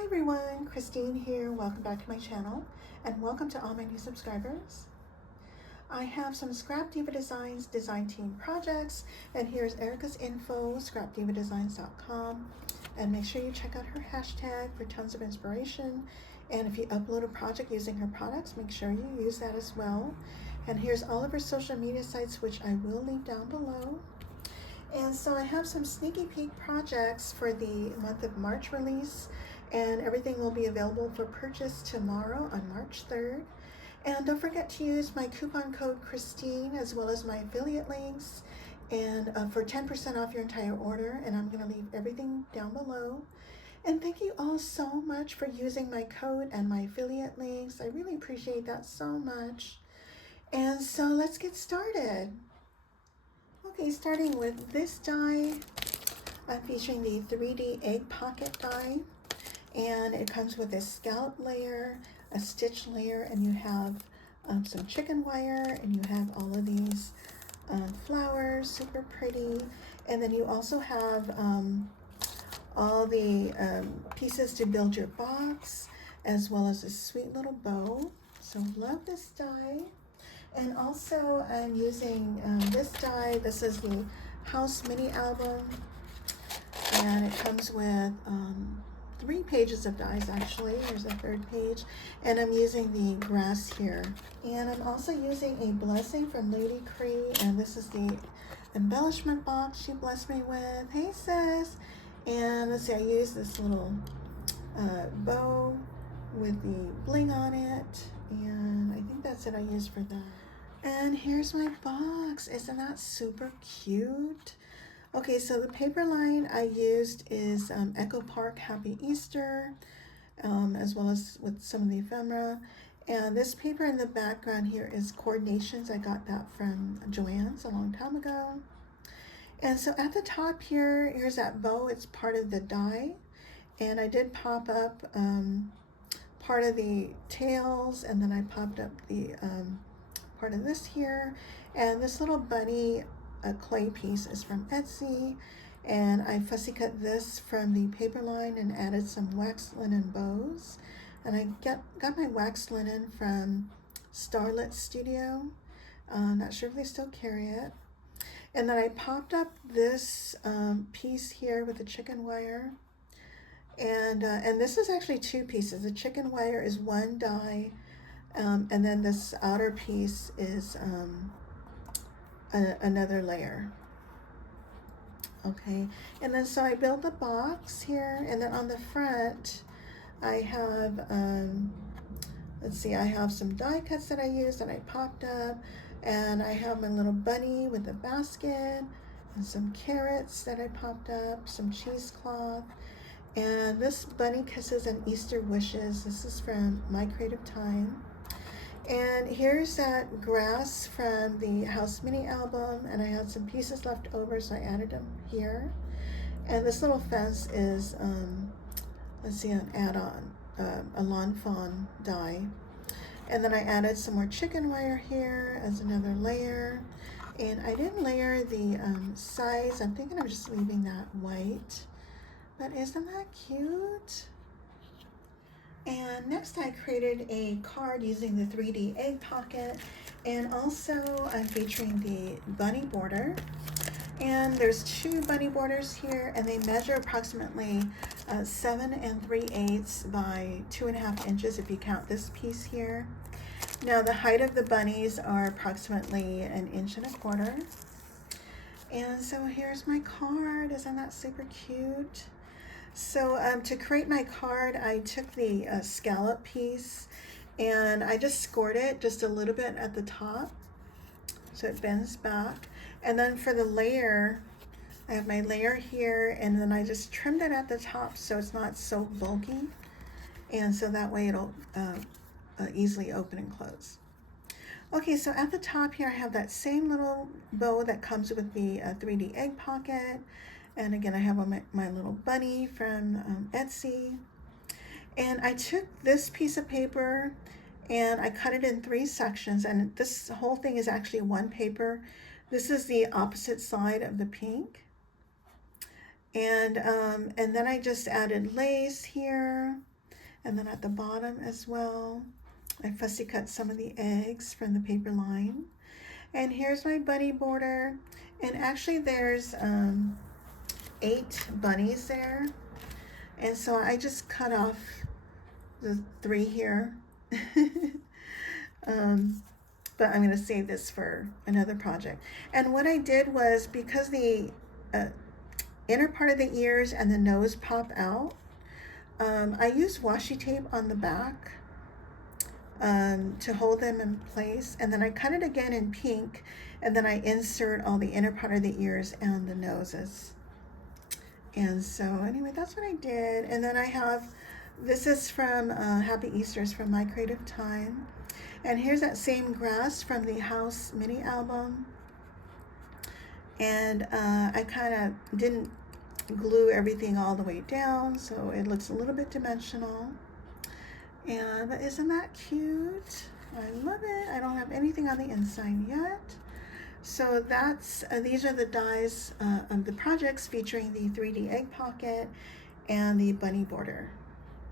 Hi everyone, Christine here. Welcome back to my channel and welcome to all my new subscribers. I have some Scrap Diva Designs design team projects, and here's Erica's info, scrapdivadesigns.com, and make sure you check out her hashtag for tons of inspiration. And if you upload a project using her products, make sure you use that as well. And here's all of her social media sites, which I will link down below. And so I have some sneaky peek projects for the month of March release, and everything will be available for purchase tomorrow on March 3rd. And don't forget to use my coupon code Christine as well as my affiliate links and for 10% off your entire order. And I'm going to leave everything down below. And thank you all so much for using my code and my affiliate links. I really appreciate that so much. And so let's get started. Okay, starting with this die, I'm featuring the 3D egg pocket die, and it comes with a scallop layer, a stitch layer, and you have some chicken wire, and you have all of these flowers, super pretty, and then you also have all the pieces to build your box, as well as a sweet little bow. So love this die. And also I'm using this die. This is the House Mini Album, and it comes with 3 pages of dies actually. There's a 3rd page, and I'm using the grass here. And I'm also using a blessing from Lady Kre, and this is the embellishment box she blessed me with. Hey sis! And let's see, I use this little bow with the bling on it, and I think that's it I use for that. And here's my box. Isn't that super cute? Okay, so the paper line I used is Echo Park Happy Easter, as well as with some of the ephemera. And this paper in the background here is Coordinations. I got that from Joann's a long time ago. And so at the top here, here's that bow. It's part of the die. And I did pop up part of the tails, and then I popped up the part of this here. And this little bunny clay piece is from Etsy, and I fussy cut this from the paper line and added some wax linen bows. And I got my wax linen from Starlit Studio. Not sure if they still carry it. And then I popped up this piece here with the chicken wire. And this is actually 2 pieces. The chicken wire is 1 die, and then this outer piece is another layer. Okay, and then so I built the box here, and then on the front I have let's see, I have some die cuts that I used that I popped up, and I have my little bunny with a basket and some carrots that I popped up, some cheesecloth. And this bunny kisses and Easter wishes. This is from My Creative Time. And here's that grass from the House Mini Album, and I had some pieces left over, so I added them here. And this little fence is, let's see, an add-on, a lawn fawn die. And then I added some more chicken wire here as another layer. And I didn't layer the sides. I'm thinking of just leaving that white. But isn't that cute? And next I created a card using the 3D egg pocket, and also I'm featuring the bunny border. And there's 2 bunny borders here, and they measure approximately 7 3/8 by 2.5 inches if you count this piece here. Now the height of the bunnies are approximately 1.25 inches. And so here's my card. Isn't that super cute? So to create my card, I took the scallop piece and I just scored it just a little bit at the top so it bends back. And then for the layer, I have my layer here, and then I just trimmed it at the top so it's not so bulky, and so that way it'll easily open and close. Okay, so at the top here I have that same little bow that comes with the 3D egg pocket. And again, I have my little bunny from Etsy. And I took this piece of paper and I cut it in 3 sections. And this whole thing is actually 1 paper. This is the opposite side of the pink. And then I just added lace here. And then at the bottom as well, I fussy cut some of the eggs from the paper line. And here's my bunny border. And actually there's 8 bunnies there. And so I just cut off the 3 here. But I'm going to save this for another project. And what I did was, because the inner part of the ears and the nose pop out, I used washi tape on the back to hold them in place, and then I cut it again in pink, and then I insert all the inner part of the ears and the noses. And so anyway, that's what I did. And then I have, this is from Happy Easter's from My Creative Time. And here's that same grass from the House mini album. And I kind of didn't glue everything all the way down, so it looks a little bit dimensional. And but isn't that cute? I love it. I don't have anything on the inside yet. So that's these are the dies of the projects featuring the 3D egg pocket and the bunny border.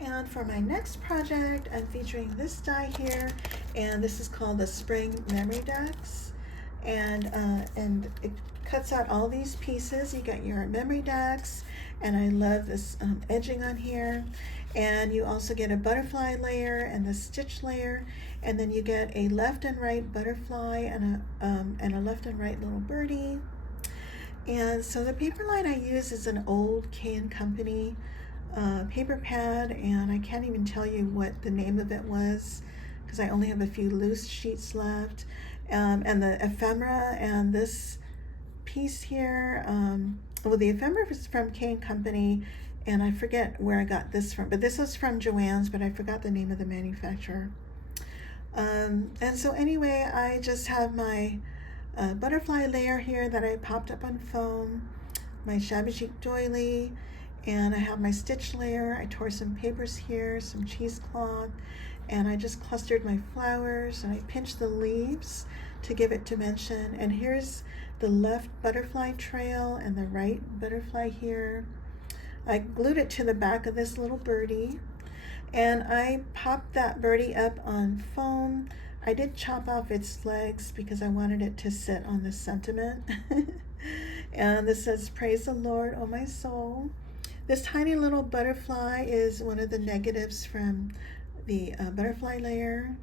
And for my next project, I'm featuring this die here, and this is called the Spring Memory Dex. And it cuts out all these pieces. You got your Memory Dex, and I love this edging on here. And you also get a butterfly layer and the stitch layer, and then you get a left and right butterfly and a left and right little birdie. And so the paper line I use is an old K&Company paper pad, and I can't even tell you what the name of it was because I only have a few loose sheets left. And the ephemera and this piece here, well, the ephemera is from K&Company, and I forget where I got this from, but this was from Joann's, but I forgot the name of the manufacturer. And so anyway, I just have my butterfly layer here that I popped up on foam, my Shabby Chic doily, and I have my stitch layer. I tore some papers here, some cheesecloth, and I just clustered my flowers, and I pinched the leaves to give it dimension. And here's the left butterfly trail and the right butterfly here. I glued it to the back of this little birdie, and I popped that birdie up on foam. I did chop off its legs because I wanted it to sit on the sentiment. And this says, "Praise the Lord, oh my soul." This tiny little butterfly is one of the negatives from the butterfly layer.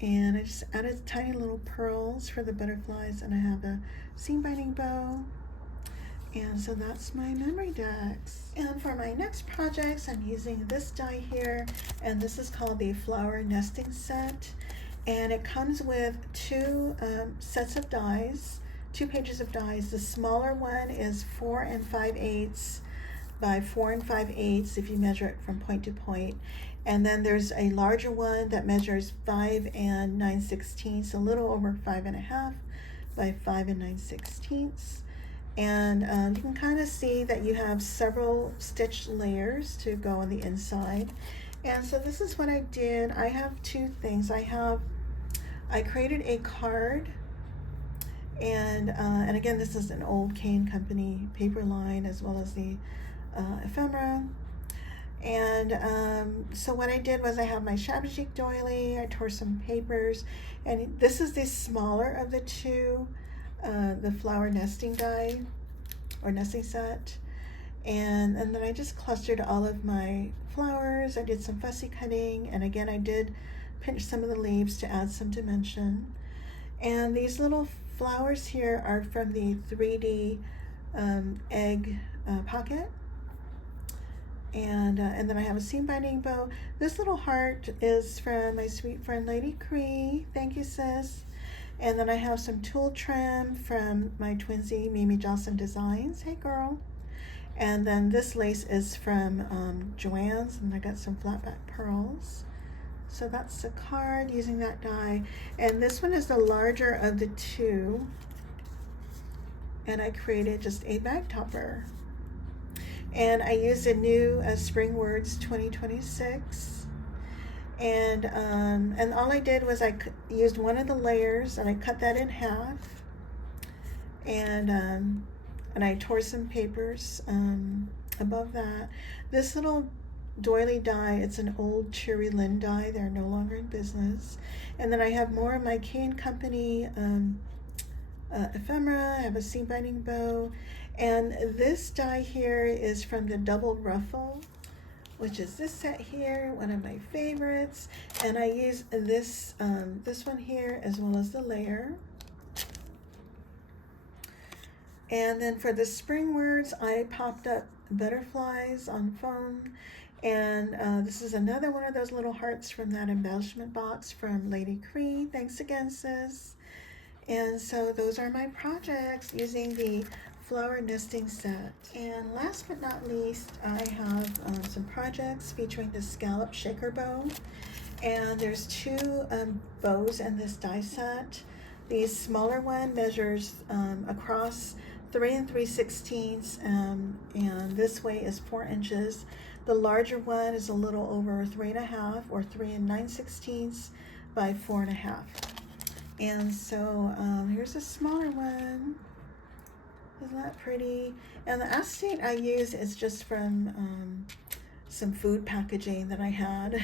And I just added tiny little pearls for the butterflies, and I have a seam binding bow. And so that's my Memory Dex. And for my next projects, I'm using this die here, and this is called the Flower Nesting Set. And it comes with 2 sets of dies, 2 pages of dies. The smaller one is 4 5/8 by 4 5/8 if you measure it from point to point. And then there's a larger one that measures 5 9/16, a little over 5.5 by 5 9/16. And you can kind of see that you have several stitch layers to go on the inside. And so this is what I did. I have 2 things. I created a card, and again, this is an old K&Company paper line as well as the ephemera. And so what I did was I have my Shabby Chic doily. I tore some papers, and this is the smaller of the 2, the flower nesting die or nesting set. And then I just clustered all of my flowers. I did some fussy cutting, and again I did pinch some of the leaves to add some dimension. And these little flowers here are from the 3D egg pocket. And then I have a seam binding bow. This little heart is from my sweet friend Lady Kre. Thank you, sis. And then I have some tulle trim from my twinsy Mimi Jocelyn Designs. Hey, girl. And then this lace is from Joann's, and I got some flat back pearls. So that's the card using that die. And this one is the larger of the 2. And I created just a bag topper. And I used a new Spring Words 2026. And all I did was I used one of the layers, and I cut that in half. And I tore some papers above that. This little Doily die. It's an old Cherry Lynn die. They're no longer in business. And then I have more of my Cane Company ephemera. I have a seam binding bow. And this die here is from the Double Ruffle, which is this set here, one of my favorites. And I use this, this one here as well as the layer. And then for the spring words, I popped up butterflies on foam. And this is another one of those little hearts from that embellishment box from Lady Kre. Thanks again, sis. And so those are my projects using the flower nesting set. And last but not least, I have some projects featuring the Scalloped Shaker Bow. And there's two bows in this die set. The smaller one measures across 3 3/16, and this way is 4 inches. The larger one is a little over 3.5 or 3 9/16 by 4.5. And so here's a smaller one. Isn't that pretty? And the acetate I use is just from some food packaging that I had.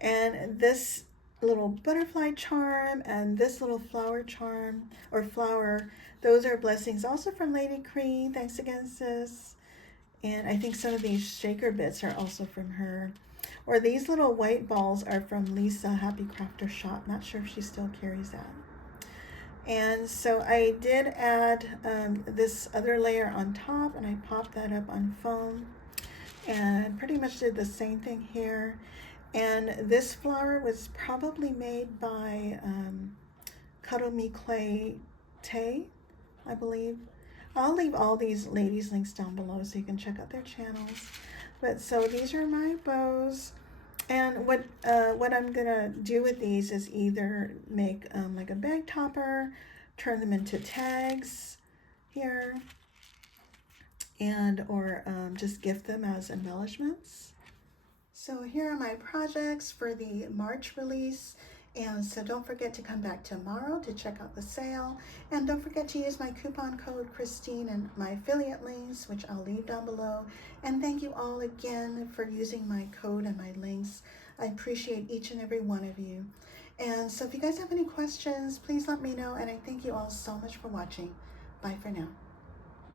And this little butterfly charm and this little flower charm or flower, those are blessings also from Lady Kre. Thanks again, sis. And I think some of these shaker bits are also from her. Or these little white balls are from Lisa, Happy Crafter Shop. Not sure if she still carries that. And so I did add this other layer on top, and I popped that up on foam. And pretty much did the same thing here. And this flower was probably made by Cuddle Me Clay Tay, I believe. I'll leave all these ladies' links down below so you can check out their channels. But so these are my bows. And what I'm gonna do with these is either make like a bag topper, turn them into tags here, and or just gift them as embellishments. So here are my projects for the March release. And so don't forget to come back tomorrow to check out the sale. And don't forget to use my coupon code Christine and my affiliate links, which I'll leave down below. And thank you all again for using my code and my links. I appreciate each and every one of you. And so if you guys have any questions, please let me know. And I thank you all so much for watching. Bye for now.